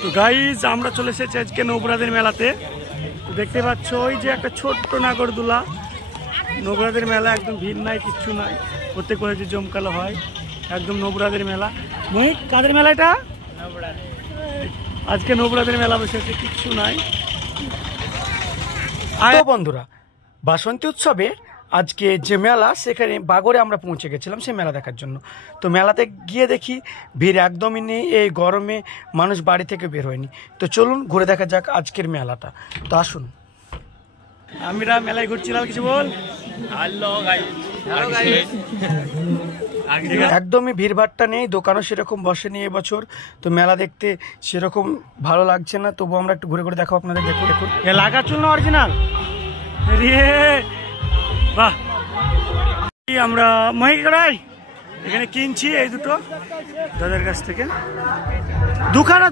তো গাইজ আমরা চলে এসেছি আজকে নবরাদের মেলাতে। দেখতে পাচ্ছ ওই যে একটা ছোট্ট নাগরদোলা। নবরাদের মেলা একদম ভিড় নাই, কিচ্ছু নাই, প্রত্যেক বছর যে জমকালো হয় একদম নবরাদের মেলা। মহিক কাদের মেলা এটা? আজকে নবরাদের মেলা বসেছে, কিচ্ছু নাই। বন্ধুরা, বাসন্তী উৎসবে আজকে যে মেলা, সেখানে বাগরে আমরা পৌঁছে গেছিলাম সেই মেলা দেখার জন্য। তো মেলাতে গিয়ে দেখি ভিড় একদমই নেই, এই গরমে মানুষ বাড়ি থেকে বের হয়নি। তো চলুন ঘুরে দেখা যাক আজকের মেলাটা। তো আসুন, আমরা মেলায় ঘুরছিলাম, কিছু বল। একদমই ভিড়ভাড়টা নেই, দোকানও সেরকম বসেনি এবছর। তো মেলা দেখতে সেরকম ভালো লাগছে না, তবু আমরা একটু ঘুরে ঘুরে দেখাবো আপনাদের। দেখুন দেখুন, লাগা চুল না অরিজিনাল রে, বাহ। আমরা মহিকড়াই এখানে কিনছি এই দুটো দাদার কাছ থেকে। দুখানা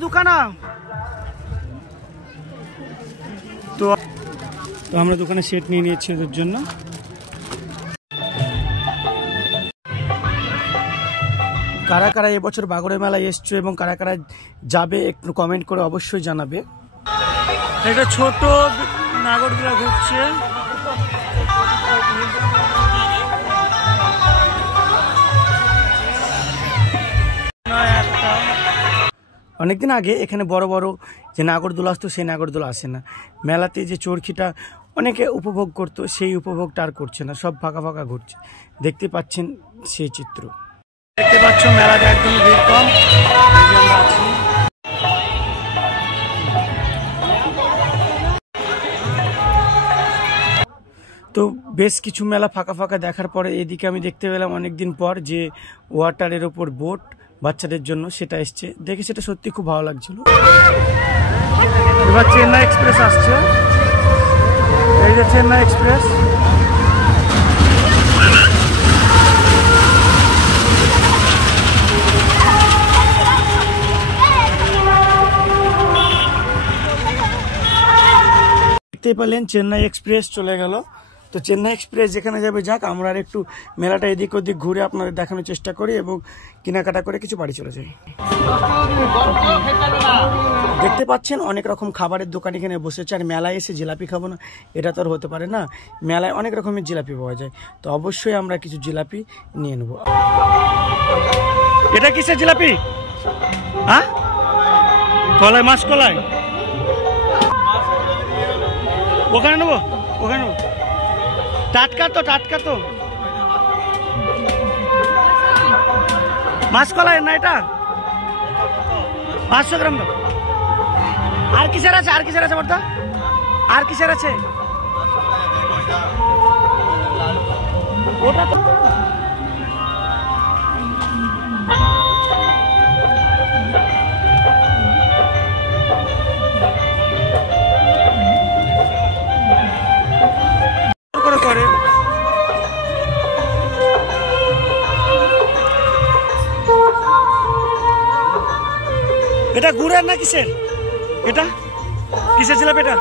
তো আমরা দোকানে সেট নিয়ে নিয়েছি ওদের জন্য। কারা কারা এবছর বাগড়ে মেলায় এসছো এবং কারা কারা যাবে একটু কমেন্ট করে অবশ্যই জানাবে। একটা ছোট নাগরদোলা ঘুরছে। অনেকদিন আগে এখানে বড় বড় যে নাগরদোলা আসতো, সেই নাগরদোলা আসে না। মেলাতে যে চরখিটা অনেকে উপভোগ করতো, সেই উপভোগটা আর করছে না, সব ফাঁকা ফাঁকা ঘুরছে। দেখতে পাচ্ছেন সেই চিত্র। দেখতে পাচ্ছ মেলাতে একদম ভিড় কম। তো বেশ কিছু মেলা ফাঁকা ফাঁকা দেখার পরে এদিকে আমি দেখতে পেলাম অনেকদিন পর যে ওয়াটারের ওপর বোট বাচ্চাদের জন্য, সেটা এসছে। দেখে সেটা সত্যি খুব ভালো লাগছিল। এবার চেন্নাই এক্সপ্রেস আসছে, এই যে চেন্নাই এক্সপ্রেস। দেখতে পেলেন চেন্নাই এক্সপ্রেস চলে গেল। তো চেন্নাই এক্সপ্রেস যেখানে যাবে যাক, আমরা আর একটু মেলাটা এদিক ওদিক ঘুরে আপনাদের দেখানোর চেষ্টা করি এবং কেনাকাটা করে কিছু বাড়ি চলে যাই। দেখতে পাচ্ছেন অনেক রকম খাবারের দোকান এখানে বসেছে। আর মেলায় এসে জিলাপি খাবো না, এটা তো আর হতে পারে না। মেলায় অনেক রকমের জিলাপি পাওয়া যায়, তো অবশ্যই আমরা কিছু জিলাপি নিয়ে নেব। এটা কিসের জিলাপি? হ্যাঁ, কলাই, মাছ কলাই। ওখানে নেবো, ওখানে নেবো। টাটকা তো মাছ কলাই না এটা? 500 গ্রাম দাও। আর কিসের আছে বর্তা? আর কিসের আছে? ওটা তো করে। এটা গুড়ের না কিসের? এটা কিসের জিলাপি? এটা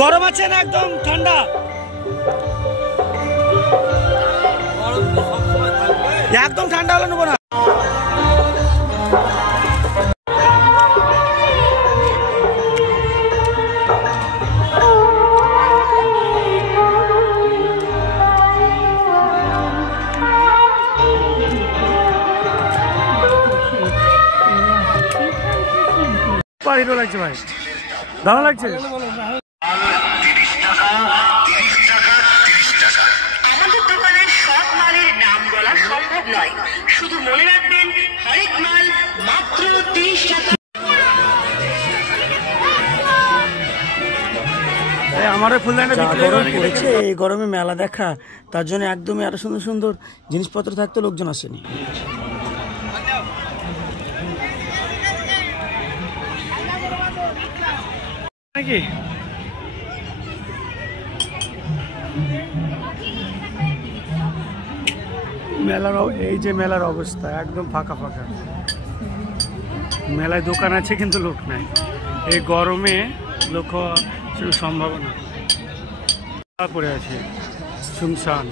গরম আছে না একদম ঠান্ডা? একদম ঠান্ডা হলে নেবো না। হিরো লাগছে ভাই, দারুণ লাগছে। আমাদের দোকানের সব মালের নাম বলা সম্ভব নয়, শুধু মনে রাখবেন হরেক মাল মাত্র 30 টাকা। আমারও ফুলদানি গরম পড়েছে, এই গরমে মেলা দেখা, তার জন্য একদমই আরো সুন্দর সুন্দর জিনিসপত্র থাকতে লোকজন আসেনি। নাকি মেলার এই যে মেলার অবস্থা একদম ফাঁকা ফাঁকা। মেলায় দোকান আছে কিন্তু লোক নাই, এই গরমে লোক হওয়া সম্ভাবনা পড়ে আছে, শুনশান।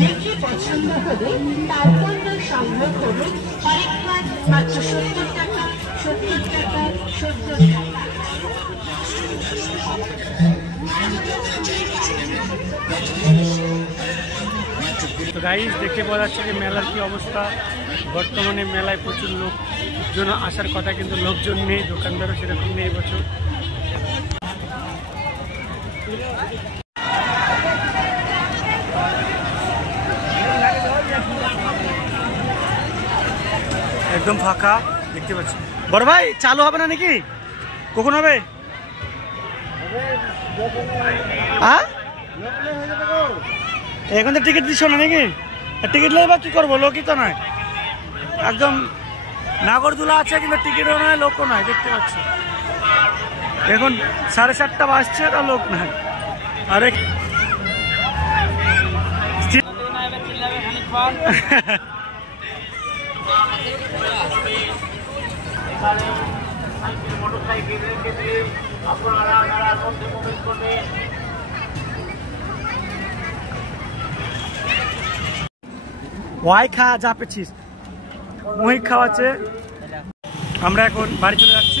দেখে পছন্দ হলে তারপর সংগ্রহ করুন হরেক মাল মাত্র 70 টাকা, 70 টাকা, 70 টাকা। তো গাইস দেখে বোঝা যাচ্ছে যে মেলার কি অবস্থা। বর্তমানে মেলায় প্রচুর লোকজন আসার কথা, কিন্তু লোকজন নেই, দোকানদারও সেরকম নেই এবছর। একদম ফাঁকা দেখতে পাচ্ছি। বড় ভাই চালু হবে না নাকি? কখন হবে? এখন তো টিকিট দিচ্ছ না নাকি? টিকিট নেই কি করবো, লোকই তো নয়, একদম নাগরদোলা আছে কিন্তু টিকিটও নয়, লোকও নয়, দেখতে পাচ্ছি। এখন 7:30 বাজছে, তা লোক নাই। আরে ওয়াই খা যা পেছিস, মহি খাওয়াচ্ছে। আমরা এখন বাড়ি চলে যাচ্ছি।